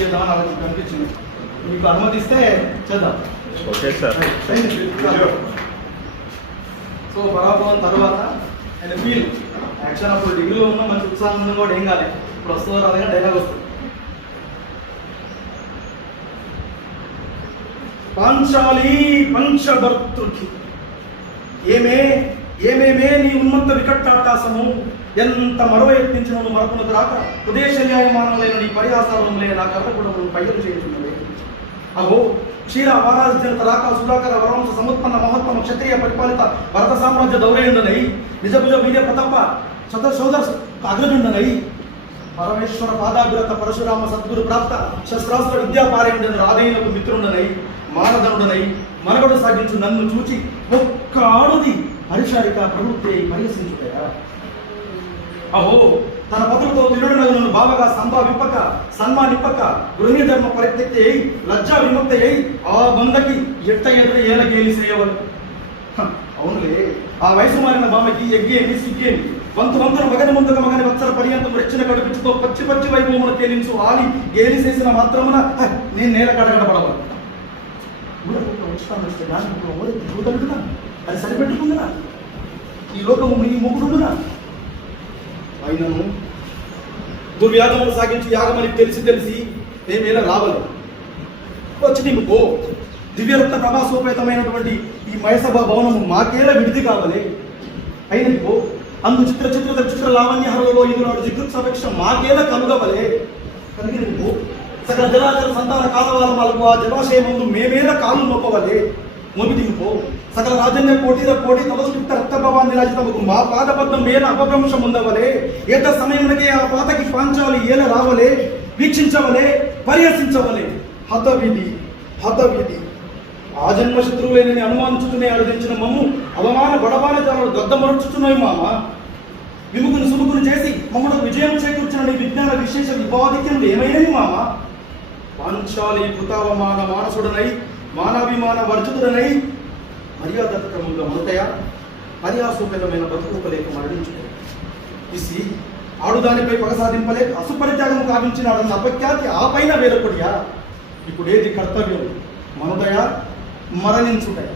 చేద్దామని నాకు కనిపించింది. మీకు అనుమతిస్తే చేద్దాం. Okay sir. సో పరాభవం తర్వాత ఆయన ఫీల్ యాక్షన్ అప్పుడు డిగ్రీలో ఉన్న మంచి ఉత్సాహం కూడా ఏం కాలేదు. ఇప్పుడు వస్తుందో రాదుగా డైలాగ్ వస్తుంది. పాంచాలి పంచభర్తృకి ఏమేమే నీ ఉన్మంత వికటాకాశము, ఎంత మరో యత్నించిన మరపునకు రాక ఉదేశ న్యాయమానములైన నీ పరిహాసాలములే నా కర్రకుడము పయ్యలు చేయుచున్నది. అగో క్షీర వారాజనత రాక సుధాకర వరవంశ సముత్పన్న మహోత్తమ క్షత్రియ పరిపాలిత భరత సామ్రాజ్య దౌరేయుండనై నిజభుజ వీర్య ప్రతాప శతశోధర అగ్రజుండనై పరమేశ్వర పాదాగ్రత పరశురామ సద్గురు ప్రాప్త శస్త్రాస్త్ర విద్యాపారేయుండను రాధేయులకు మిత్రుండనై మానధనుడనై మనగడు సాగించు నన్ను చూచి ఒక్క ఆడుది హరిశారిక ప్రవృత్తి పరిహసించుటయా. అహో తన పతులతో తిరుడునగులను బావగా సంభావింపక సన్మానింపక గృహిణి ధర్మ పరిత్యక్తి అయి లజ్జా విముక్తి అయి ఆ బందకి ఎట్ట ఎదురు ఏల గేలి చేయవలు. అవునులే, ఆ వయసు మారిన బామకి ఎగ్గేమి సిగ్గేమి వంతున మగని ముందుగా మగని వత్సర పర్యంతం రెచ్చిన కడుపుతో పచ్చి పచ్చి వైభవమును తేలించు ఆలి గేలి చేసిన మాత్రమున నేను నేల కడగడపడవను. అది సరిపెట్టుకుందా ఈ లోకము నీ మొగుడునా? అయినను దుర్యాగములు సాగించి యాగమని తెలిసి మేమేలా రావాలి వచ్చి నీకు దివ్యరత్న ప్రభాసోపేతమైనటువంటి ఈ మయసభా భవనము మాకేలా విడిది కావాలి. అయినకు అందు చిత్ర లావణ్య హరలో ఈనాడు జిగుత్సపేక్ష మాకేలా కలుగవలే. కలిగి నువ్వు సకల జలాచర సంతాన కాలవాల మలుపు ఆ జలాశయ ముందు మేమేలా కాలు నొప్పవలే. మోపిదింపో సకల రాజన్య కోటి తలసుక్త రక్తభవాన్ని రాజితముకు మా పాదబద్ధం మేల అపభ్రంశం ఉండవలే. ఏత సమయమునకే ఆ పాతకి పాంచాలి ఏల రావలే, వీక్షించవలే, పరిహసించవలే. హతవిధి ఆ జన్మ శత్రువులేనని అనుమానించుకునే అడిగించిన మమ్ము అవమాన బడబాన జాలను దద్దమరుచుచున్నాయి మామ. విముకుని సుముకుని చేసి మమ్మల్ని విజయం చేకూర్చిన నీ విజ్ఞాన విశేష వివాదిత్యం ఏమైనవి మామ. పాంచాలి కృతావమాన మానసుడనై మానాభిమాన వర్జితుడనై మర్యాద క్రమంలో మమతయ పర్యాసోపేతమైన బతుకుపలేక మరణించుకో ఇసి ఆడుదానిపై పగ సాధింపలేక అసుపరిత్యాగం కావించినాడన్న అపఖ్యాతి ఆ పైన వేరొకడియా. ఇప్పుడు ఏది కర్తవ్యం? మనదయ మరణించుటయ.